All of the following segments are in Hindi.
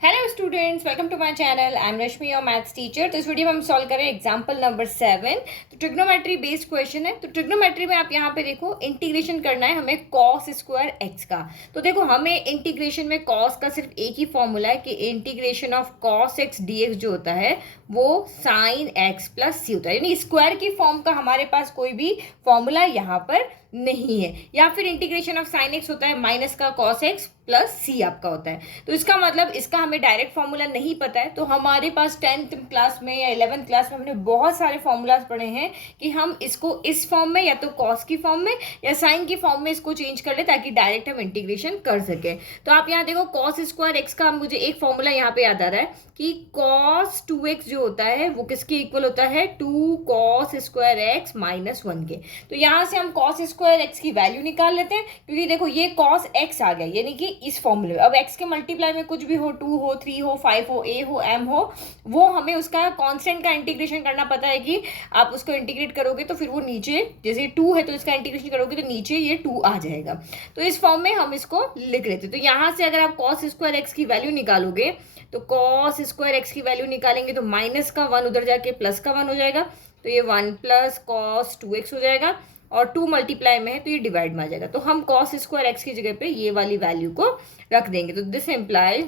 Hello students, welcome to my channel. I am Rashmi, your maths teacher. तो इस वीडियो में हम सॉल्व करें एग्जांपल नंबर 7। तो ट्रिग्नोमेट्री बेस्ड क्वेश्चन है। तो ट्रिग्नोमेट्री में आप यहाँ पे देखो, इंटीग्रेशन करना है हमें कॉस स्क्वायर एक्स का। तो देखो, हमें इंटीग्रेशन में कॉस का सिर्फ एक ही फॉर्मूला है कि integration of cos x d x जो होता है वो साइन एक्स प्लस सी होता है, यानी स्क्वायर की फॉर्म का हमारे पास कोई भी फॉर्मूला यहाँ पर नहीं है। या फिर इंटीग्रेशन ऑफ साइन एक्स होता है माइनस का कॉस एक्स प्लस सी आपका होता है। तो इसका मतलब इसका हमें डायरेक्ट फॉर्मूला नहीं पता है। तो हमारे पास 10th क्लास में या 11th क्लास में हमने बहुत सारे फॉर्मूलाज पढ़े हैं कि हम इसको इस फॉर्म में या तो कॉस की फॉर्म में या साइन की फॉर्म में इसको चेंज कर ले ताकि डायरेक्ट हम इंटीग्रेशन कर सके। तो आप यहाँ देखो, कॉस स्क्वायर एक्स का मुझे एक फॉर्मूला यहाँ पे याद आ रहा है कि कॉस 2x जो होता है वो किसके इक्वल होता है, 2 कॉस स्क्वायर एक्स माइनस 1 के। तो यहाँ से हम कॉस स्क्वायर एक्स की वैल्यू निकाल लेते हैं, क्योंकि देखो ये कॉस एक्स आ गया, यानी कि इस फॉर्मूले में अब एक्स के मल्टीप्लाई में कुछ भी हो, 2 हो, 3 हो, 5 हो, ए हो, एम हो, वो हमें उसका कांस्टेंट का इंटीग्रेशन करना पता है कि आप उसको इंटीग्रेट करोगे तो फिर वो नीचे, जैसे 2 है तो इसका इंटीग्रेशन करोगे तो नीचे ये 2 आ जाएगा। तो इस फॉर्म में हम इसको लिख लेते हैं। तो यहाँ से अगर आप कॉस स्क्वायर एक्स की वैल्यू निकालोगे तो कॉस स्क्वायर एक्स की वैल्यू निकालेंगे तो माइनस का 1 उधर जाके प्लस का 1 हो जाएगा। तो ये 1 प्लस कॉस 2x हो जाएगा, और 2 मल्टीप्लाई में है तो ये डिवाइड में आ जाएगा। तो हम कॉस स्क्वायर एक्स की जगह पे ये वाली वैल्यू को रख देंगे। तो this imply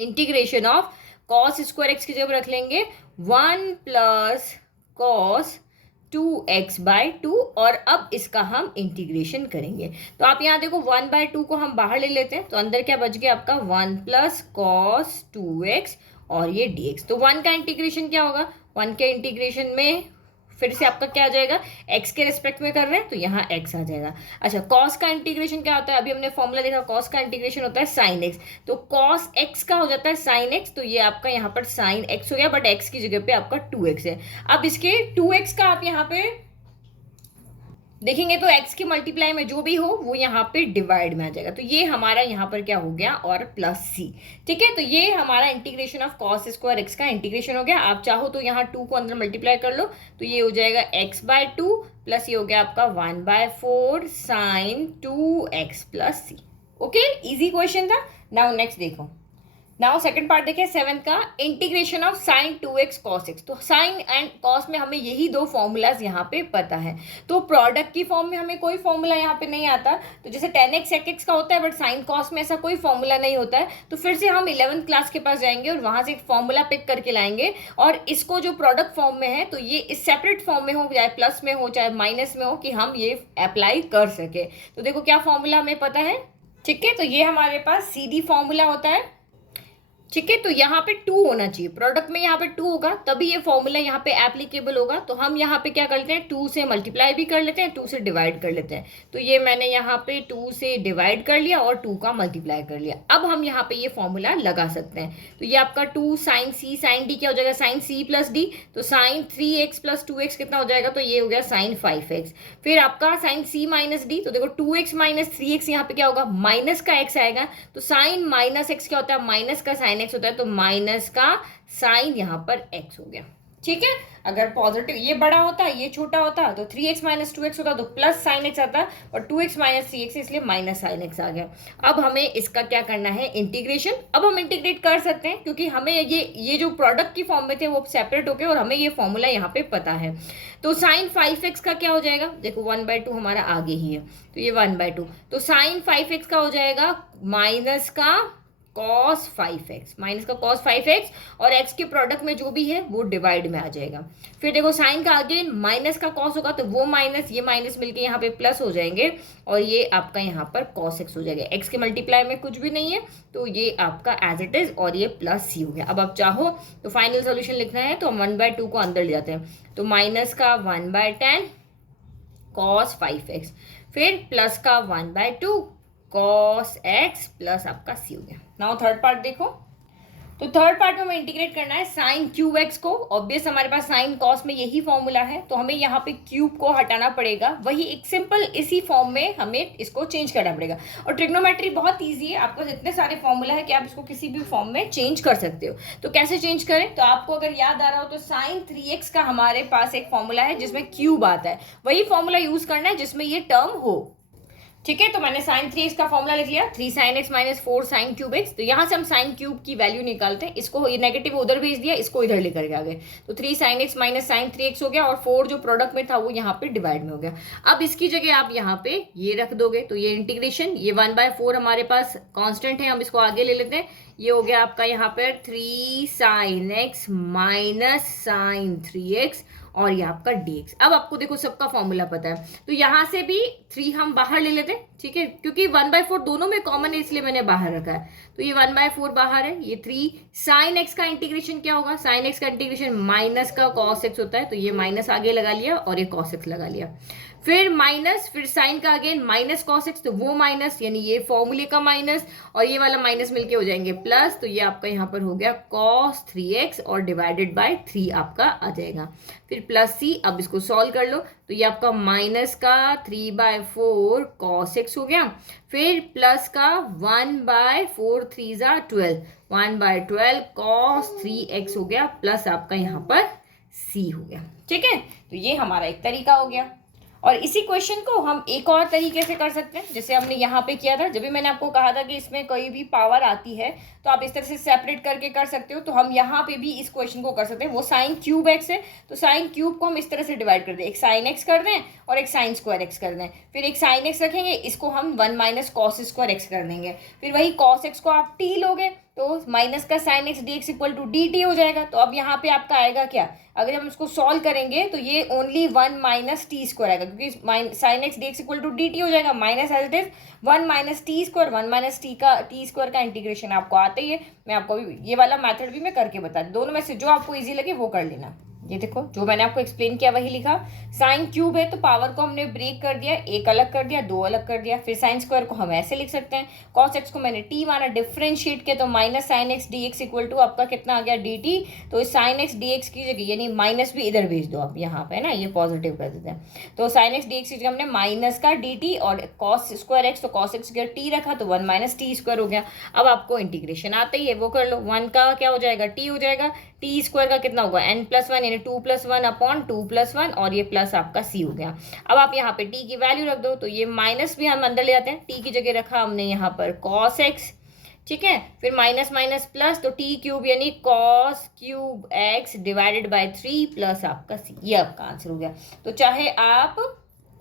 integration of cos square x की जगह रख लेंगे 1 प्लस कॉस 2x/2, और अब इसका हम इंटीग्रेशन करेंगे। तो आप यहाँ देखो 1/2 को हम बाहर ले लेते हैं, तो अंदर क्या बच गया आपका 1 प्लस कॉस 2x और ये dx। तो 1 का इंटीग्रेशन क्या होगा, 1 के इंटीग्रेशन में फिर से आपका क्या आ जाएगा, x के रिस्पेक्ट में कर रहे हैं तो यहाँ x आ जाएगा। अच्छा, cos का इंटीग्रेशन क्या होता है, अभी हमने फॉर्मूला देखा, cos का इंटीग्रेशन होता है sin x। तो cos x का हो जाता है sin x, तो ये आपका यहाँ पर sin x हो गया, बट x की जगह पे आपका 2x है। अब इसके 2x का आप यहाँ पे देखेंगे तो x की मल्टीप्लाई में जो भी हो वो यहाँ पे डिवाइड में आ जाएगा। तो ये हमारा यहाँ पर क्या हो गया, और प्लस सी। ठीक है, तो ये हमारा integration of cos square x का इंटीग्रेशन हो गया। आप चाहो तो यहाँ 2 को अंदर मल्टीप्लाई कर लो, तो ये हो जाएगा x/2 प्लस ये हो गया आपका 1/4 साइन 2x प्लस सी। ओके, इजी क्वेश्चन था। नाउ नेक्स्ट देखो, नाउ सेकंड पार्ट देखिए 7 का, integration of sine 2x cos x। तो साइन एंड कॉस में हमें यही दो फॉर्मूलाज यहाँ पे पता है। तो प्रोडक्ट की फॉर्म में हमें कोई फॉर्मूला यहाँ पे नहीं आता। तो जैसे 10x sec x का होता है, बट साइन कॉस में ऐसा कोई फॉर्मूला नहीं होता है। तो फिर से हम 11th क्लास के पास जाएंगे और वहां से एक फॉर्मूला पिक करके लाएंगे, और इसको जो प्रोडक्ट फॉर्म में है तो ये इस सेपरेट फॉर्म में हो, चाहे प्लस में हो चाहे माइनस में हो, कि हम ये अप्लाई कर सके। तो देखो क्या फॉर्मूला हमें पता है। ठीक है, तो ये हमारे पास सीधी फॉर्मूला होता है। ठीक है, तो यहाँ पे 2 होना चाहिए, प्रोडक्ट में यहाँ पे 2 होगा तभी ये फॉर्मूला यहाँ पे एप्लीकेबल होगा। तो हम यहाँ पे क्या करते हैं, 2 से मल्टीप्लाई भी कर लेते हैं, 2 से डिवाइड कर लेते हैं। तो ये मैंने यहाँ पे 2 से डिवाइड कर लिया और 2 का मल्टीप्लाई कर लिया। अब हम यहाँ पे ये फॉर्मूला लगा सकते हैं। तो ये आपका 2 साइन सी साइन डी क्या हो जाएगा, साइन सी प्लस डी। तो साइन 3x प्लस 2x कितना हो जाएगा, तो ये हो गया साइन 5x। फिर आपका साइन सी माइनस डी, तो देखो 2x माइनस 3x यहाँ पे क्या होगा, माइनस का x आएगा। तो साइन माइनस x क्या होता है, माइनस का साइन x होता है। तो माइनस का साइन यहाँ पर x हो गया। ठीक है, अगर पॉजिटिव ये बड़ा होता ये छोटा होता तो 3x माइनस 2x होता तो प्लस साइन x आता, और 2x माइनस 3x इसलिए माइनस साइन x आ गया। अब हमें इसका क्या करना है, इंटीग्रेशन। अब हम इंटीग्रेट कर सकते हैं क्योंकि हमें ये जो प्रोडक्ट की फॉर्म में थे वो सेपरेट हो गए, और हमें ये फॉर्मूला यहाँ पे पता है। तो साइन 5x का क्या हो जाएगा, देखो 1/2 हमारा आगे ही है, तो ये 1/2। तो साइन 5x का हो जाएगा माइनस का cos 5x, माइनस का cos 5x, और x के प्रोडक्ट में जो भी है वो डिवाइड में आ जाएगा। फिर देखो साइन का अगेन माइनस का cos होगा, तो वो माइनस ये माइनस मिलके यहाँ पे प्लस हो जाएंगे, और ये आपका यहाँ पर cos x हो जाएगा। x के मल्टीप्लाई में कुछ भी नहीं है तो ये आपका एज इट इज, और ये प्लस c हो गया। अब आप चाहो तो फाइनल सोल्यूशन लिखना है तो हम 1/2 को अंदर ले जाते हैं। तो माइनस का 1/10 cos 5x, फिर प्लस का 1/2 cos x प्लस आपका c हो गया। नाउ थर्ड पार्ट देखो, तो थर्ड पार्ट में हमें इंटीग्रेट करना है साइन क्यूब एक्स को। ऑब्वियस हमारे पास साइन कॉस में यही फॉर्मूला है, तो हमें यहाँ पे क्यूब को हटाना पड़ेगा। वही एक सिंपल इसी फॉर्म में हमें इसको चेंज करना पड़ेगा। और ट्रिग्नोमेट्री बहुत ईजी है, आपको इतने सारे फॉर्मूला है कि आप इसको किसी भी फॉर्म में चेंज कर सकते हो। तो कैसे चेंज करें, तो आपको अगर याद आ रहा हो तो साइन 3x का हमारे पास एक फॉर्मूला है जिसमें क्यूब आता है, वही फॉर्मूला यूज करना है जिसमें ये टर्म हो। ठीक है, तो मैंने sin 3x का फॉर्मूला लिख लिया, 3 sin x minus 4 sin cube x। तो यहाँ से हम sin क्यूब की वैल्यू निकालते हैं, इसको ये नेगेटिव उधर भेज दिया, इसको इधर लेकर के आ गए, तो 3 sin x minus sin 3x हो गया, और 4 जो प्रोडक्ट में था वो यहाँ पे डिवाइड में हो गया। अब इसकी जगह आप यहाँ पे ये रख दोगे, तो ये इंटीग्रेशन, ये 1/4 हमारे पास कॉन्स्टेंट है, हम इसको आगे ले लेते हैं। ये हो गया आपका यहाँ पर 3 sin x minus sin 3x, और ये आपका dx। अब आपको देखो सबका फॉर्मूला पता है, तो यहाँ से भी 3 हम बाहर ले लेते हैं, ठीक है, क्योंकि 1/4 दोनों में कॉमन है इसलिए मैंने बाहर रखा है। तो ये 1/4 बाहर है, ये 3 sin x का इंटीग्रेशन क्या होगा, sin x का इंटीग्रेशन माइनस का cos x होता है, तो ये माइनस आगे लगा लिया और ये cos x लगा लिया, फिर माइनस, फिर साइन का अगेन माइनस cos x, तो वो माइनस यानी ये फॉर्मूले का माइनस, और ये वाला माइनस मिलके हो जाएंगे प्लस, तो ये आपका यहाँ पर हो गया cos 3x और डिवाइडेड बाय 3 आपका आ जाएगा, फिर प्लस c। अब इसको सॉल्व कर लो, तो ये आपका माइनस का 3/4 cos x हो गया, फिर प्लस का 1/4 3 12, 1/12 cos 3x हो गया, प्लस आपका यहाँ पर c हो गया। ठीक है, तो ये हमारा एक तरीका हो गया। और इसी क्वेश्चन को हम एक और तरीके से कर सकते हैं, जैसे हमने यहाँ पे किया था। जब भी मैंने आपको कहा था कि इसमें कोई भी पावर आती है तो आप इस तरह से सेपरेट करके कर सकते हो, तो हम यहाँ पे भी इस क्वेश्चन को कर सकते हैं। वो साइन क्यूब एक्स है, तो साइन क्यूब को हम इस तरह से डिवाइड कर दें, एक साइन एक्स कर दें और एक साइन स्क्वायर एक्स कर दें, फिर एक साइन एक्स रखेंगे, इसको हम 1 माइनस कॉस स्क्वायर एक्स कर देंगे, फिर वही कॉस एक्स को आप टी लोगे, तो माइनस का sine x d x equal to d t हो जाएगा। तो अब यहाँ पे आपका आएगा क्या, अगर हम इसको सॉल्व करेंगे तो ये ओनली 1 माइनस टी स्क्वायर आएगा, क्योंकि sine x d x equal to d t हो जाएगा, minus as it is 1 minus t square, 1 minus t square का इंटीग्रेशन आपको आता ही है। मैं आपको भी ये वाला मेथड भी मैं करके बता दूँ, दोनों में से जो आपको ईजी लगे वो कर लेना। ये देखो जो मैंने आपको एक्सप्लेन किया वही लिखा, साइन क्यूब है तो पावर को हमने ब्रेक कर दिया, एक अलग कर दिया, दो अलग कर दिया, फिर साइन स्क्वायर को हम ऐसे लिख सकते हैं, कॉस एक्स को मैंने टी माना, डिफरेंशिएट किया, तो minus sine x d x equal to आपका कितना आ गया डी टी। तो इस साइन एक्स डी एक्स की जगह यानी माइनस भी इधर भेज दो आप यहाँ पे ना, ये पॉजिटिव कर देते हैं, तो साइन एक्स डी एक्स की जगह हमने माइनस का डी टी और कॉस स्क्वायर एक्स, तो कॉस एक्स की टी रखा तो 1 माइनस टी स्क्वायर हो गया। अब आपको इंटीग्रेशन आता ही है, वो कर लो, 1 का क्या हो जाएगा टी हो जाएगा, टी स्क्वायर का कितना होगा n+1 यानी 2+1 अपॉन 2+1, और ये प्लस आपका c हो गया। अब आप यहाँ पे t की वैल्यू रख दो, तो ये माइनस भी हम अंदर ले जाते हैं, t की जगह रखा हमने यहाँ पर cos x, ठीक है, फिर माइनस माइनस प्लस, तो टी क्यूब यानी cos cube x divided by 3 plus आपका c, ये आपका आंसर हो गया। तो चाहे आप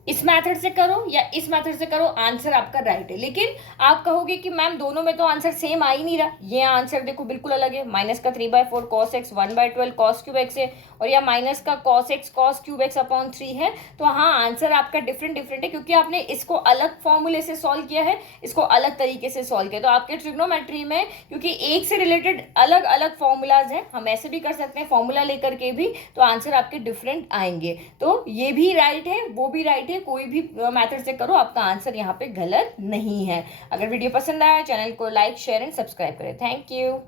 इस मेथड से करो या इस मेथड से करो, आंसर आपका राइट है। लेकिन आप कहोगे कि मैम दोनों में तो आंसर सेम आ ही नहीं रहा, ये आंसर देखो बिल्कुल अलग है, माइनस का 3/4 cos x 1/12 cos cube x है, और या माइनस का cos x cos cube x upon 3 है। तो हाँ, आंसर आपका डिफरेंट है, क्योंकि आपने इसको अलग फॉर्मूले से सॉल्व किया है, इसको अलग तरीके से सॉल्व किया। तो आपके ट्रिग्नोमेट्री में क्योंकि एक से रिलेटेड अलग अलग फॉर्मूलाज हैं, हम ऐसे भी कर सकते हैं फॉर्मूला लेकर के भी, तो आंसर आपके डिफरेंट आएंगे। तो ये भी राइट है, वो भी राइट है, कोई भी मेथड से करो, आपका आंसर यहाँ पे गलत नहीं है। अगर वीडियो पसंद आया, चैनल को लाइक शेयर एंड सब्सक्राइब करें। Thank you.